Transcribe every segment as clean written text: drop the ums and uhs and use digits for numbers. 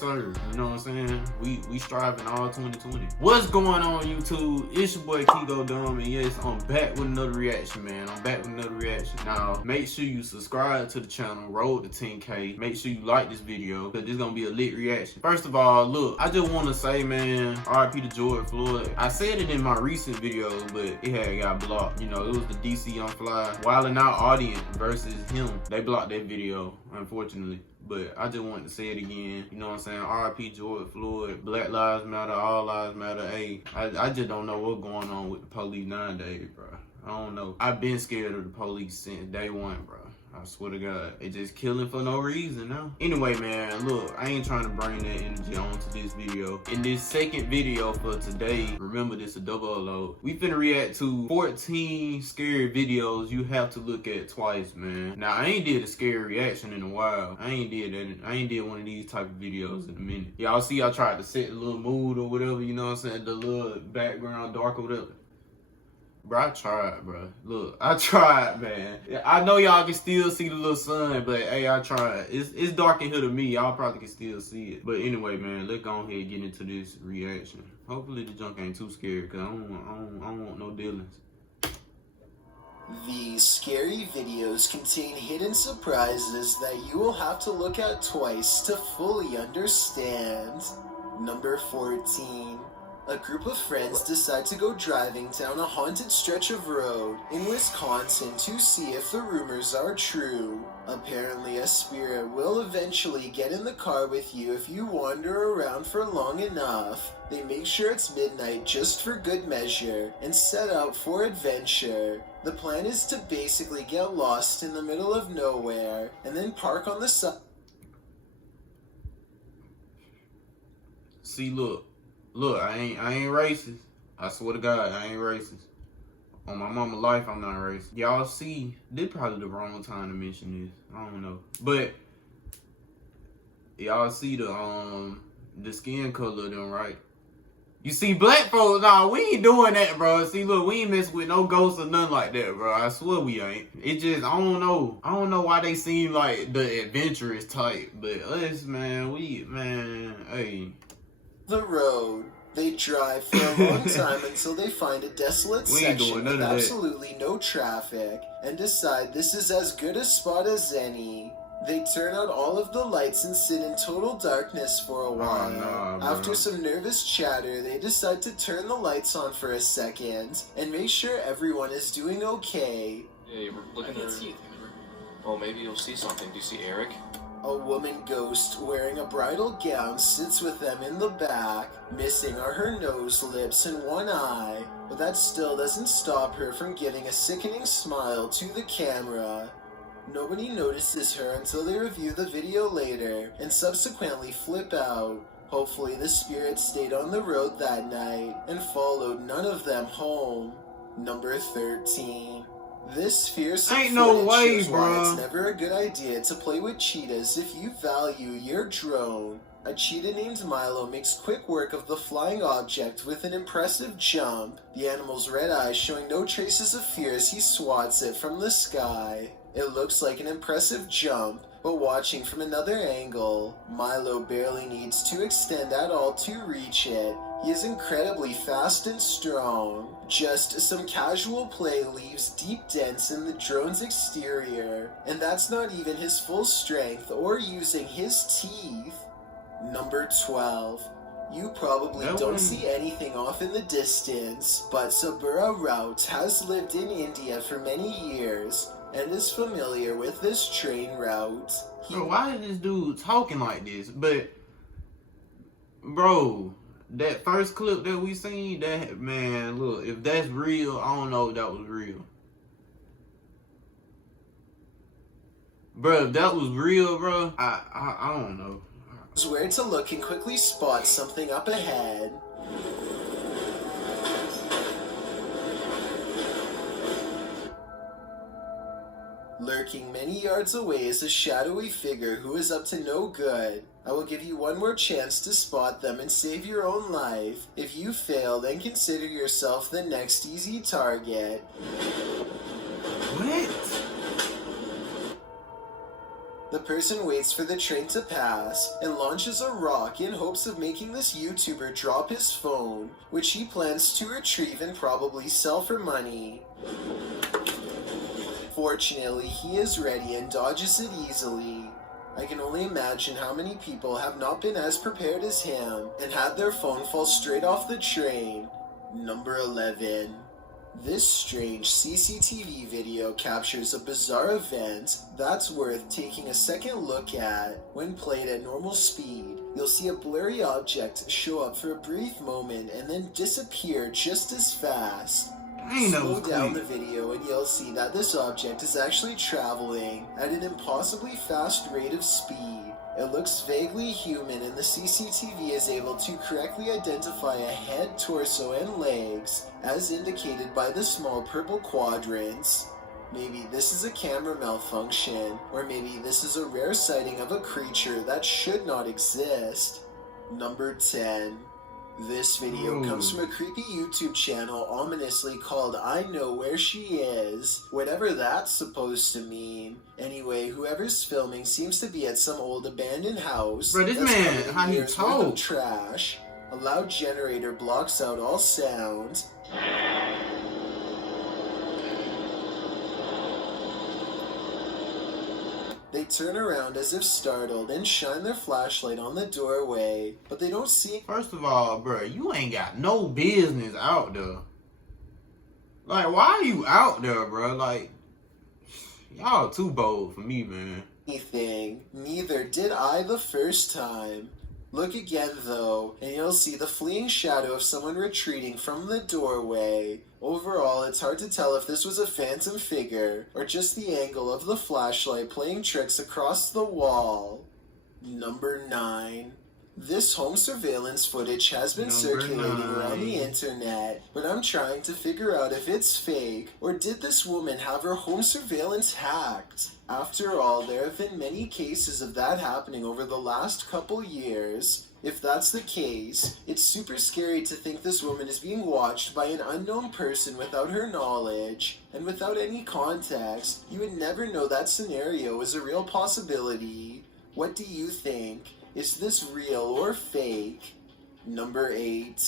sir. You know what I'm saying? We striving all 2020. What's going on, YouTube? It's your boy KeeGoDumb, and yes, I'm back with another reaction, man. I'm back with another reaction. Now, make sure you subscribe to the channel, road to 10K. Make sure you like this video, because this gonna be a lit reaction. First of all, look, I just want to say, man, RIP to George Floyd. I said it in my recent video, but it had got blocked. You know, it was the DC on Fly Wildin' Out audience versus him. They blocked that video, unfortunately. But I just wanted to say it again. You know what I'm saying? RIP George Floyd. Black lives matter. All lives matter. Hey, I just don't know what's going on with the police nowadays, bro. I don't know. I've been scared of the police since day one, bro. I swear to God. They just killing for no reason now. Anyway, man, look, I ain't trying to bring that energy onto this video. In this second video for today, remember this a double upload. We finna react to 14 scary videos you have to look at twice, man. Now, I ain't did a scary reaction in a while. I ain't did one of these type of videos in a minute. Y'all see I tried to set a little mood or whatever, you know what I'm saying? The little background dark or whatever. Bro, I tried, bro. Look, I tried, man. I know y'all can still see the little sun, but hey, I tried. It's dark in here to me. Y'all probably can still see it. But anyway, man, let's go ahead and get into this reaction. Hopefully the junk ain't too scary, because I don't want no dealings. These scary videos contain hidden surprises that you will have to look at twice to fully understand. Number 14. A group of friends decide to go driving down a haunted stretch of road in Wisconsin to see if the rumors are true. Apparently, a spirit will eventually get in the car with you if you wander around for long enough. They make sure it's midnight just for good measure and set out for adventure. The plan is to basically get lost in the middle of nowhere and then park on the side. See, look, I ain't racist. I swear to God, I ain't racist. On my mama's life, I'm not racist. Y'all see, this probably the wrong time to mention this. I don't know. But y'all see the skin color of them, right? You see, black folks, nah, we ain't doing that, bro. See, look, we ain't messing with no ghosts or nothing like that, bro. I swear we ain't. It just, I don't know. I don't know why they seem like the adventurous type. But us, man, hey. The road. They drive for a long time until they find a desolate section with absolutely no traffic and decide this is as good a spot as any. They turn out all of the lights and sit in total darkness for a while. Oh, nah, after some nervous chatter, they decide to turn the lights on for a second and make sure everyone is doing okay. Yeah, you're looking at see. Well, maybe you'll see something. Do you see Eric? A woman ghost wearing a bridal gown sits with them in the back. Missing are her nose, lips, and one eye. But that still doesn't stop her from giving a sickening smile to the camera. Nobody notices her until they review the video later and subsequently flip out. Hopefully the spirit stayed on the road that night and followed none of them home. Number 13. This fearsome ain't no way, shows why bro. it's never a good idea to play with cheetahs if you value your drone. A cheetah named Milo makes quick work of the flying object with an impressive jump. The animal's red eyes showing no traces of fear as he swats it from the sky. It looks like an impressive jump, but watching from another angle, Milo barely needs to extend at all to reach it. He is incredibly fast and strong. Just some casual play leaves deep dents in the drone's exterior, and that's not even his full strength or using his teeth. Number 12. You probably don't see anything off in the distance, but Sabura Rout has lived in India for many years and is familiar with this train route. Bro, why is this dude talking like this? But, bro, that first clip that we seen, that, man, look, if that's real, I don't know if that was real. Bro, if that was real, bro, I don't know. Where to look and quickly spot something up ahead. Lurking many yards away is a shadowy figure who is up to no good. I will give you one more chance to spot them and save your own life. If you fail, then consider yourself the next easy target. What? The person waits for the train to pass and launches a rock in hopes of making this YouTuber drop his phone, which he plans to retrieve and probably sell for money. Fortunately, he is ready and dodges it easily. I can only imagine how many people have not been as prepared as him and had their phone fall straight off the train. Number 11. This strange CCTV video captures a bizarre event that's worth taking a second look at. When played at normal speed, you'll see a blurry object show up for a brief moment and then disappear just as fast. Slow down the video and you'll see that this object is actually traveling at an impossibly fast rate of speed. It looks vaguely human and the CCTV is able to correctly identify a head, torso, and legs as indicated by the small purple quadrants. Maybe this is a camera malfunction, or maybe this is a rare sighting of a creature that should not exist. Number 10. This video comes from a creepy YouTube channel ominously called I Know Where She Is, whatever that's supposed to mean. Anyway, whoever's filming seems to be at some old abandoned house. Bro, this man, how he talk? Trash. A loud generator blocks out all sound. They turn around as if startled and shine their flashlight on the doorway, but they don't see... First of all, bro, you ain't got no business out there. Like, why are you out there, bro? Like, y'all too bold for me, man. Anything. Neither did I the first time. Look again, though, and you'll see the fleeing shadow of someone retreating from the doorway. Overall, it's hard to tell if this was a phantom figure, or just the angle of the flashlight playing tricks across the wall. Number 9. This home surveillance footage has been circulating around the internet, but I'm trying to figure out if it's fake, or did this woman have her home surveillance hacked? After all, there have been many cases of that happening over the last couple years. If that's the case, it's super scary to think this woman is being watched by an unknown person without her knowledge, and without any context. You would never know that scenario is a real possibility. What do you think? Is this real or fake? Number 8.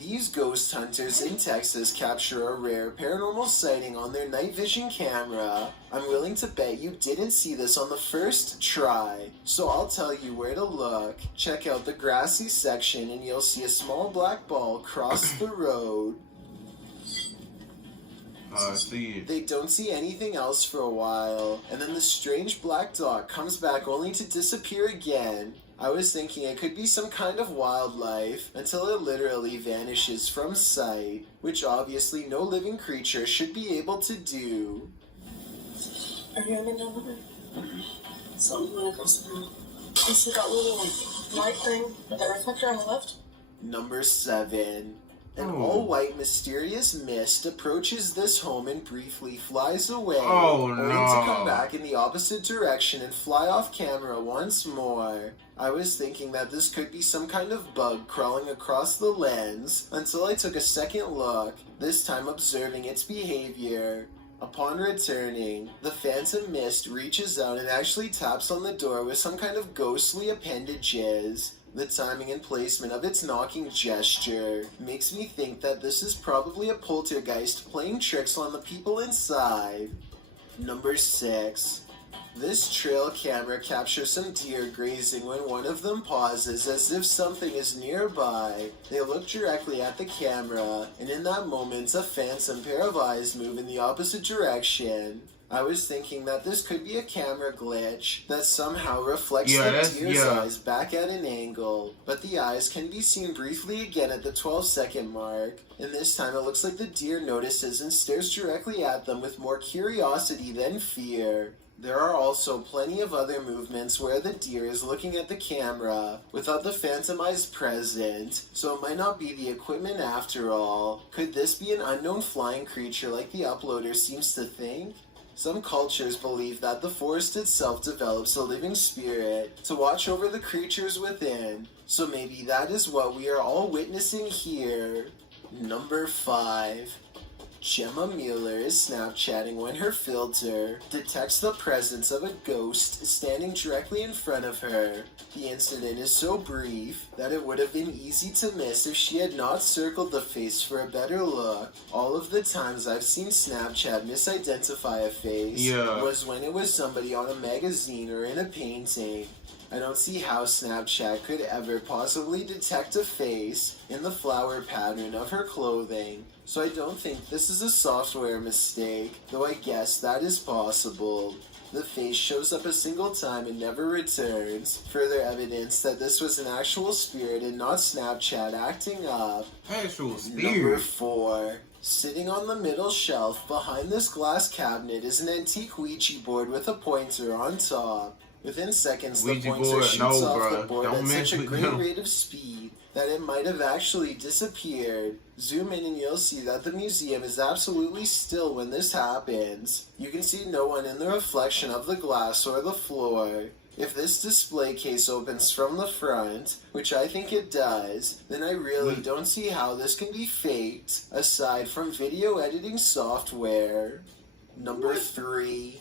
These ghost hunters in Texas capture a rare paranormal sighting on their night vision camera. I'm willing to bet you didn't see this on the first try, so I'll tell you where to look. Check out the grassy section and you'll see a small black ball cross the road. I see it. They don't see anything else for a while, and then the strange black dot comes back only to disappear again. I was thinking it could be some kind of wildlife, until it literally vanishes from sight, which obviously no living creature should be able to do. Are you having done with it? Something went across the room. You see that little light thing? That reflector on the left? Number 7. An all-white mysterious mist approaches this home and briefly flies away, only to come back in the opposite direction and fly off camera once more. I was thinking that this could be some kind of bug crawling across the lens, until I took a second look, this time observing its behavior. Upon returning, the phantom mist reaches out and actually taps on the door with some kind of ghostly appendages. The timing and placement of its knocking gesture makes me think that this is probably a poltergeist playing tricks on the people inside. Number 6. This trail camera captures some deer grazing when one of them pauses as if something is nearby. They look directly at the camera, and in that moment a phantom pair of eyes move in the opposite direction. I was thinking that this could be a camera glitch that somehow reflects the deer's eyes back at an angle, but the eyes can be seen briefly again at the 12-second mark, and this time it looks like the deer notices and stares directly at them with more curiosity than fear. There are also plenty of other movements where the deer is looking at the camera without the phantom eyes present, so it might not be the equipment after all. Could this be an unknown flying creature like the uploader seems to think? Some cultures believe that the forest itself develops a living spirit to watch over the creatures within, so maybe that is what we are all witnessing here. Number 5. Gemma Mueller is Snapchatting when her filter detects the presence of a ghost standing directly in front of her. The incident is so brief that it would have been easy to miss if she had not circled the face for a better look. All of the times I've seen Snapchat misidentify a face was when it was somebody on a magazine or in a painting. I don't see how Snapchat could ever possibly detect a face in the flower pattern of her clothing, so I don't think this is a software mistake, though I guess that is possible. The face shows up a single time and never returns, further evidence that this was an actual spirit and not Snapchat acting up. Actual spirit? Number 4. Sitting on the middle shelf behind this glass cabinet is an antique Ouija board with a pointer on top. Within seconds, the pointer shoots off the board at such a great rate of speed that it might have actually disappeared. Zoom in and you'll see that the museum is absolutely still when this happens. You can see no one in the reflection of the glass or the floor. If this display case opens from the front, which I think it does, then I really don't see how this can be faked, aside from video editing software. Number 3.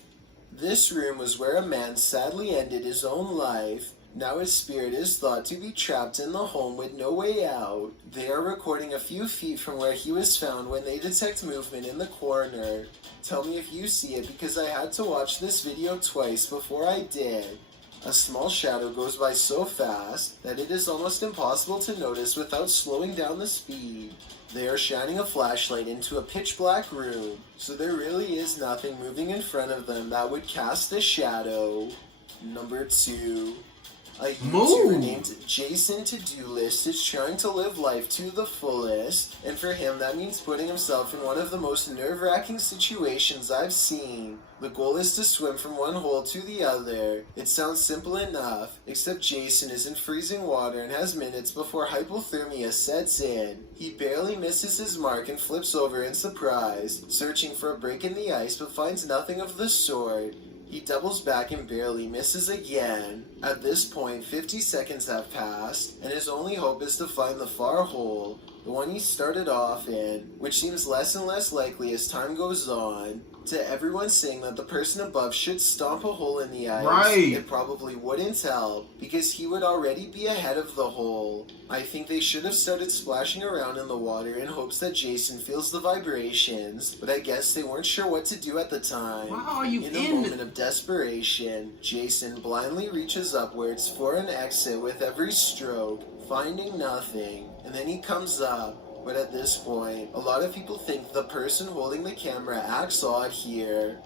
This room was where a man sadly ended his own life. Now his spirit is thought to be trapped in the home with no way out. They are recording a few feet from where he was found when they detect movement in the corner. Tell me if you see it, because I had to watch this video twice before I did. A small shadow goes by so fast that it is almost impossible to notice without slowing down the speed. They are shining a flashlight into a pitch black room, so there really is nothing moving in front of them that would cast a shadow. Number 2. A YouTuber named Jason To-Do List is trying to live life to the fullest, and for him that means putting himself in one of the most nerve-wracking situations I've seen. The goal is to swim from one hole to the other. It sounds simple enough, except Jason is in freezing water and has minutes before hypothermia sets in. He barely misses his mark and flips over in surprise, searching for a break in the ice but finds nothing of the sort. He doubles back and barely misses again. At this point, 50 seconds have passed, and his only hope is to find the far hole, the one he started off in, which seems less and less likely as time goes on. To everyone saying that the person above should stomp a hole in the ice, it probably wouldn't help, because he would already be ahead of the hole. I think they should have started splashing around in the water in hopes that Jason feels the vibrations, but I guess they weren't sure what to do at the time. In a moment of desperation, Jason blindly reaches upwards for an exit with every stroke, finding nothing, and then he comes up. But at this point, a lot of people think the person holding the camera acts odd here.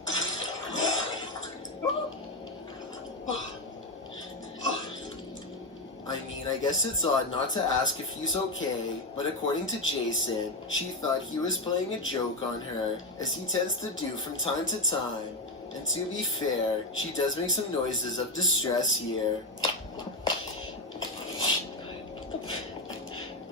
I mean, I guess it's odd not to ask if he's okay, but according to Jason, she thought he was playing a joke on her, as he tends to do from time to time. And to be fair, she does make some noises of distress here.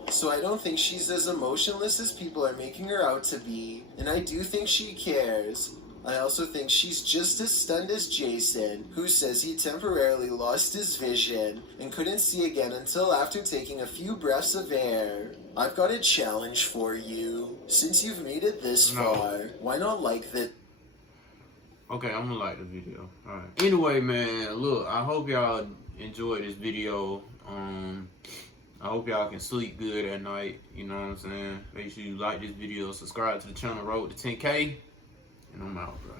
So I don't think she's as emotionless as people are making her out to be, and I do think she cares. I also think she's just as stunned as Jason, who says he temporarily lost his vision and couldn't see again until after taking a few breaths of air. I've got a challenge for you. Since you've made it this far, why not like the... Okay, I'm gonna like the video. Alright. Anyway, man, look, I hope y'all enjoyed this video. I hope y'all can sleep good at night, you know what I'm saying? Make sure you like this video, subscribe to the channel, Road to 10K, and I'm out, bro.